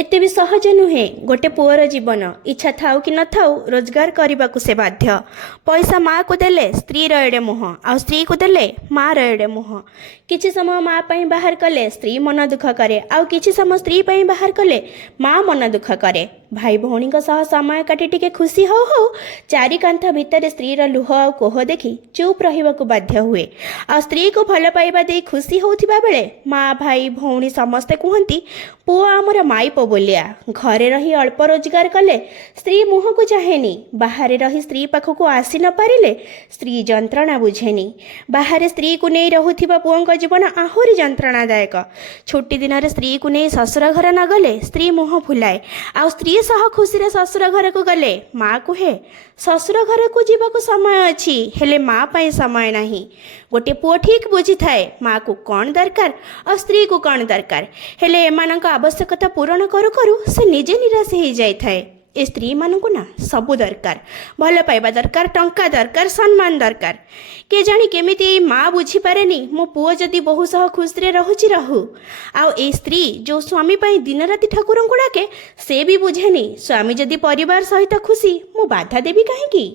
एते भी सहज नुहे गोटे पुअर जीवन इच्छा थाउ कि न थाउ रोजगार करने को से बाध्य। पैसा माँ को देले स्त्री एड़े मुह आ स्त्री को देले माँ एड़े मुह। किछि समय माँ पई बाहर कले स्त्री मन दुख करे आउ किछि समय स्त्री पई बाहर कले माँ मन दुख करे। भाई भौणी सह समय काटी टिके खुशी हो चारि कांथ भितर स्त्री लुह आ कोह देखी चुप रहिबाकु बाध्य हुए। आ स्त्री को भल पाइबा दे खुशी होथिबा बेले माँ भाई भौणी समस्ते कहती पुआ आमर माइप बोलिया। घरे रही अल्प रोजगार कले स्त्री मुह को चाहेनी, बाहर रही स्त्री पाखक आसी न पारिले स्त्री जंत्रणा बुझेनी। बाहर स्त्री को नहीं रहुथिबा पुओं जीवन आहुरी जंत्रणादायक। छुट्टी दिन स्त्री को नहीं ससुर घर न गले स्त्री मुह फुलाए आ स्त्री सह खुशी ससुर घर को गले माँ कहे ससुर घर को जीवाकू समय अच्छी हेले माँ पाई समय नहीं। गोटे पुओ ठीक बुझी थाए माँ को कौन दरकार और स्त्री को कौन दरकार हेले एमानक आवश्यकता पूरण करू करू से निजे निराश हो जाए थाए। ए स्त्री मानू ना सबू दरकार, भल पाइबा दरकार, टंका दरकार, सम्मान दरकार। के जानी केमिति माँ बुझीपारेनी मो पुओ जदि बहु सह खुशी रहुची रहू। आउ ए स्त्री जो स्वामी पाई दिन राति ठाकुर को डाके से भी बुझेनी स्वामी जदि परिवार सहित खुशी मु बाधा देवी कहीं।